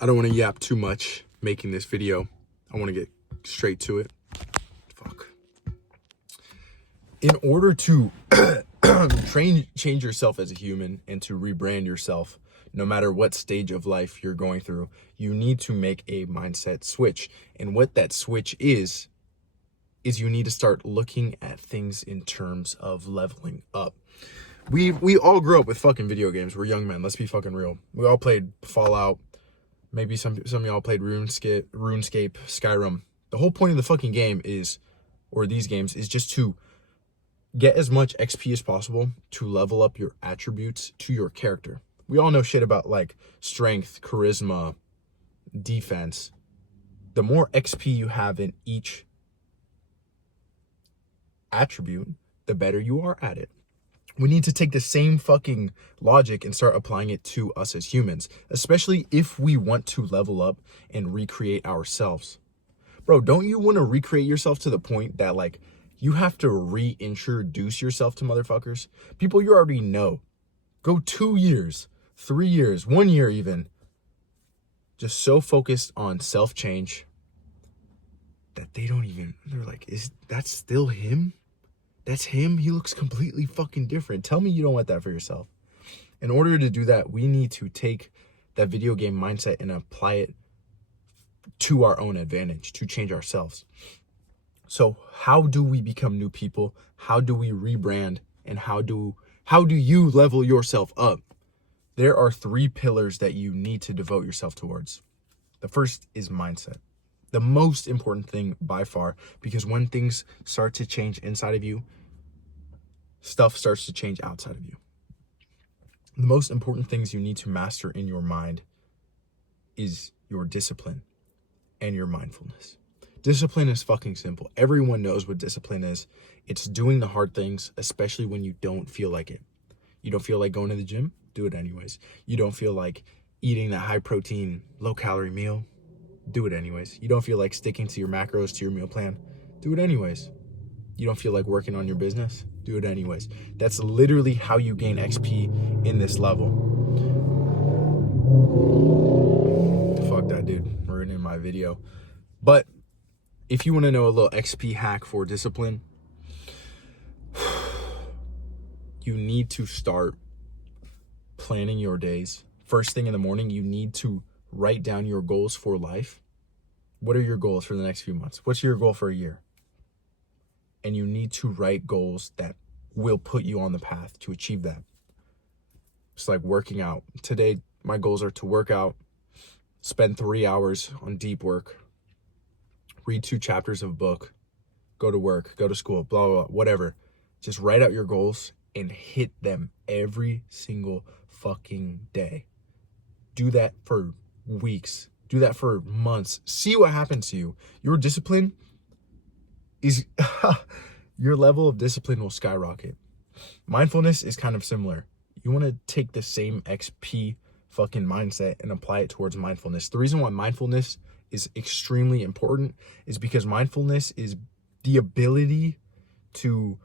I don't want to yap too much making this video. I want to get straight to it. Fuck. In order to change yourself as a human and to rebrand yourself, no matter what stage of life you're going through, you need to make a mindset switch. And what that switch is you need to start looking at things in terms of leveling up. We all grew up with fucking video games. We're young men. Let's be fucking real. We all played Fallout. Maybe some of y'all played RuneScape, Skyrim. The whole point of the fucking game is, or these games, is just to get as much XP as possible to level up your attributes to your character. We all know shit about like strength, charisma, defense. The more XP you have in each attribute, the better you are at it. We need to take the same fucking logic and start applying it to us as humans, especially if we want to level up and recreate ourselves. Bro, don't you want to recreate yourself to the point that like you have to reintroduce yourself to motherfuckers? People you already know. Go 2 years, 3 years, 1 year even. Just so focused on self-change that they're like, is that still him? That's him? He looks completely fucking different. Tell me you don't want that for yourself. In order to do that, we need to take that video game mindset and apply it to our own advantage, to change ourselves. So how do we become new people? How do we rebrand? And how do you level yourself up? There are 3 pillars that you need to devote yourself towards. The first is mindset. The most important thing by far, because when things start to change inside of you, stuff starts to change outside of you. The most important things you need to master in your mind is your discipline and your mindfulness. Discipline is fucking simple. Everyone knows what discipline is. It's doing the hard things, especially when you don't feel like it. You don't feel like going to the gym? Do it anyways. You don't feel like eating that high protein, low calorie meal? Do it anyways. You don't feel like sticking to your macros, to your meal plan? Do it anyways. You don't feel like working on your business? Do it anyways. That's literally how you gain XP in this level. Fuck that dude, ruining my video. But if you want to know a little XP hack for discipline, you need to start planning your days. First thing in the morning, you need to write down your goals for life. What are your goals for the next few months? What's your goal for a year? And you need to write goals that will put you on the path to achieve that. It's like working out. Today, my goals are to work out, spend 3 hours on deep work, read 2 chapters of a book, go to work, go to school, blah, blah, blah, whatever. Just write out your goals and hit them every single fucking day. Do that for weeks. Do that for months. See what happens to you. Your discipline is, your level of discipline will skyrocket. Mindfulness is kind of similar. You want to take the same XP fucking mindset and apply it towards mindfulness. The reason why mindfulness is extremely important is because mindfulness is the ability to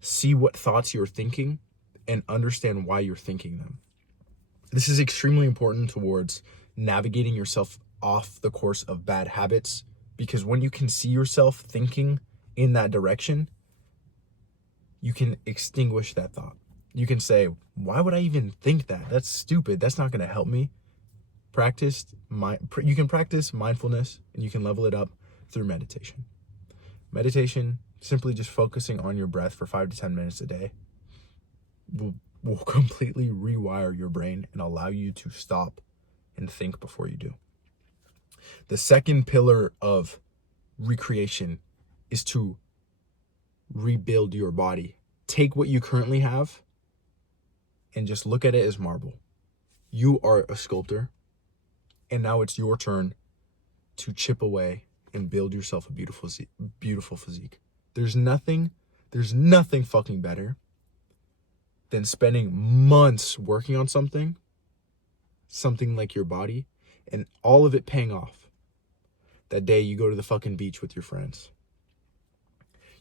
see what thoughts you're thinking and understand why you're thinking them. This is extremely important towards navigating yourself off the course of bad habits, because when you can see yourself thinking in that direction, you can extinguish that thought. You can say, why would I even think that? That's stupid. That's not going to help me. You can practice mindfulness and you can level it up through meditation. Meditation, simply just focusing on your breath for 5 to 10 minutes a day, will completely rewire your brain and allow you to stop and think before you do. The second pillar of recreation is to rebuild your body. Take what you currently have and just look at it as marble. You are a sculptor, and now it's your turn to chip away and build yourself a beautiful physique. There's nothing fucking better than spending months working on something like your body, and all of it paying off. That day you go to the fucking beach with your friends.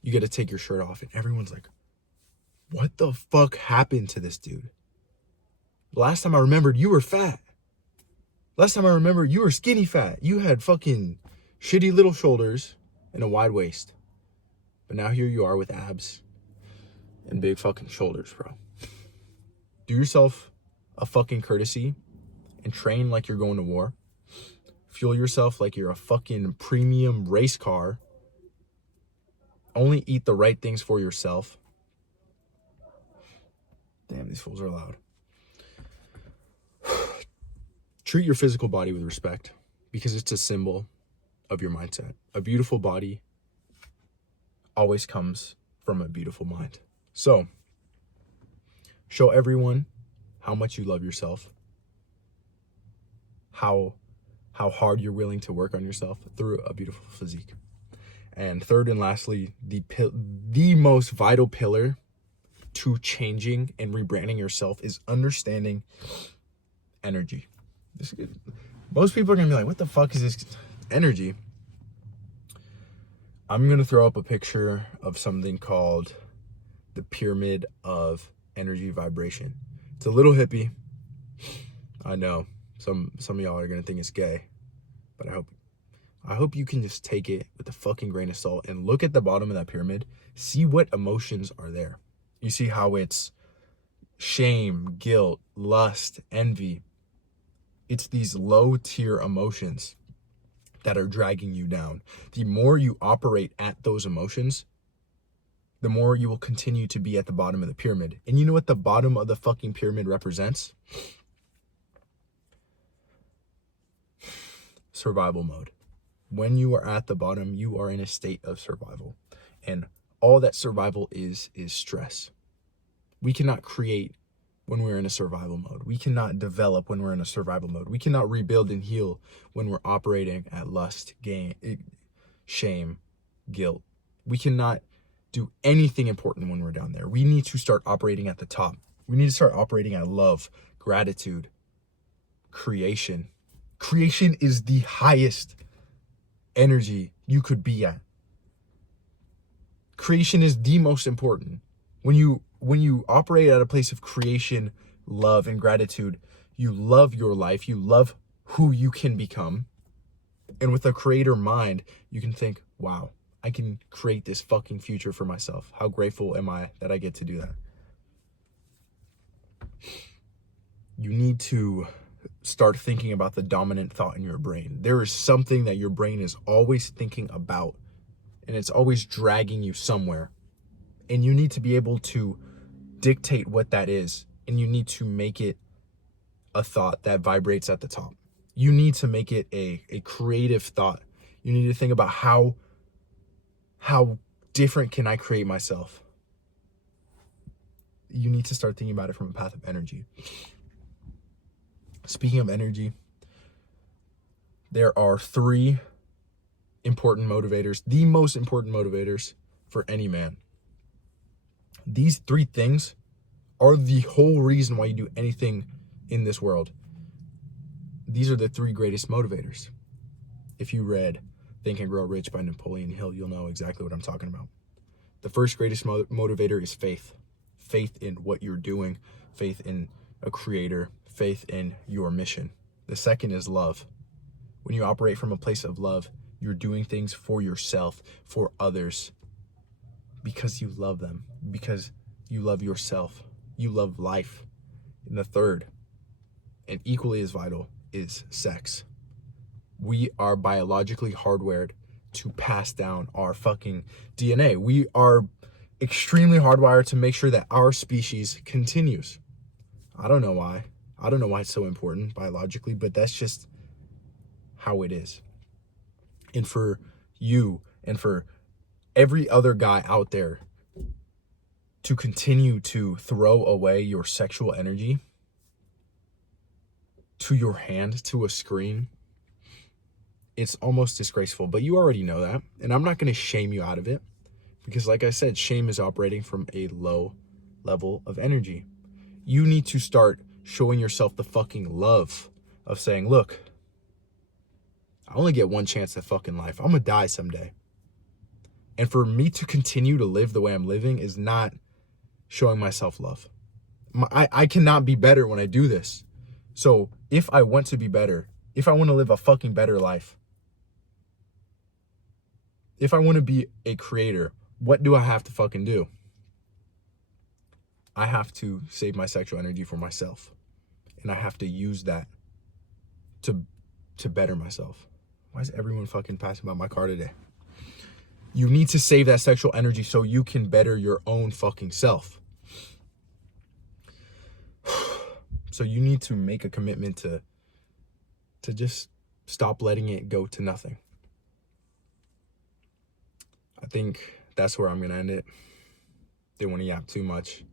You get to take your shirt off and everyone's like, what the fuck happened to this dude? Last time I remembered, you were fat. Last time I remember, you were skinny fat. You had fucking shitty little shoulders and a wide waist. But now here you are with abs and big fucking shoulders, bro. Do yourself a fucking courtesy and train like you're going to war. Fuel yourself like you're a fucking premium race car. Only eat the right things for yourself. Damn, these fools are loud. Treat your physical body with respect because it's a symbol of your mindset. A beautiful body always comes from a beautiful mind. So, show everyone how much you love yourself, how hard you're willing to work on yourself through a beautiful physique. And third and lastly, the most vital pillar to changing and rebranding yourself is understanding energy. Most people are gonna be like, what the fuck is this energy? I'm gonna throw up a picture of something called the pyramid of energy vibration. It's a little hippie. I know some of y'all are gonna think it's gay, but I hope you can just take it with a fucking grain of salt and look at the bottom of that pyramid. See what emotions are there. You see how it's shame, guilt, lust, envy. It's these low tier emotions that are dragging you down. The more you operate at those emotions, the more you will continue to be at the bottom of the pyramid. And you know what the bottom of the fucking pyramid represents? Survival mode. When you are at the bottom, you are in a state of survival. And all that survival is stress. We cannot create when we're in a survival mode. We cannot develop when we're in a survival mode. We cannot rebuild and heal when we're operating at lust, shame, guilt. We cannot do anything important when we're down there. We need to start operating at the top. We need to start operating at love, gratitude, creation. Creation is the highest energy you could be at. Creation is the most important. When you operate at a place of creation, love, and gratitude, you love your life, you love who you can become. And with a creator mind, you can think, wow, I can create this fucking future for myself. How grateful am I that I get to do that? You need to start thinking about the dominant thought in your brain. There is something that your brain is always thinking about, and it's always dragging you somewhere. And you need to be able to dictate what that is, and you need to make it a thought that vibrates at the top. You need to make it a creative thought. You need to think about how different can I create myself? You need to start thinking about it from a path of energy. Speaking of energy, there are 3 important motivators, the most important motivators for any man. These 3 things are the whole reason why you do anything in this world. These are the 3 greatest motivators. If you read Think and Grow Rich by Napoleon Hill, you'll know exactly what I'm talking about. The first greatest motivator is faith. Faith in what you're doing, faith in a creator, faith in your mission. The second is love. When you operate from a place of love, you're doing things for yourself, for others, because you love them, because you love yourself, you love life. And the third, and equally as vital, is sex. We are biologically hardwired to pass down our fucking DNA. We are extremely hardwired to make sure that our species continues. I don't know why. I don't know why it's so important biologically, but that's just how it is. And for you and for every other guy out there to continue to throw away your sexual energy to your hand, to a screen, it's almost disgraceful. But you already know that, and I'm not going to shame you out of it, because like I said, shame is operating from a low level of energy. You need to start showing yourself the fucking love of saying, look, I only get one chance at fucking life. I'm gonna die someday. And for me to continue to live the way I'm living is not showing myself love. I cannot be better when I do this. So if I want to be better, if I want to live a fucking better life, if I want to be a creator, what do I have to fucking do? I have to save my sexual energy for myself. And I have to use that to better myself. Why is everyone fucking passing by my car today? You need to save that sexual energy so you can better your own fucking self. So you need to make a commitment to just stop letting it go to nothing. I think that's where I'm going to end it. Didn't want to yap too much.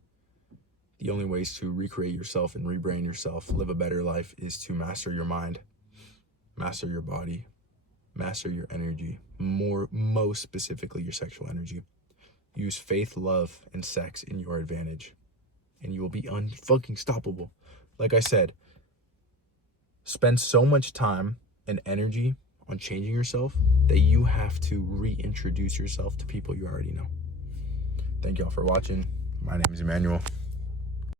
The only ways to recreate yourself and rebrand yourself, live a better life, is to master your mind, master your body, master your energy, most specifically your sexual energy. Use faith, love, and sex in your advantage, and you will be unfucking stoppable. Like I said, spend so much time and energy on changing yourself that you have to reintroduce yourself to people you already know. Thank y'all for watching. My name is Emmanuel.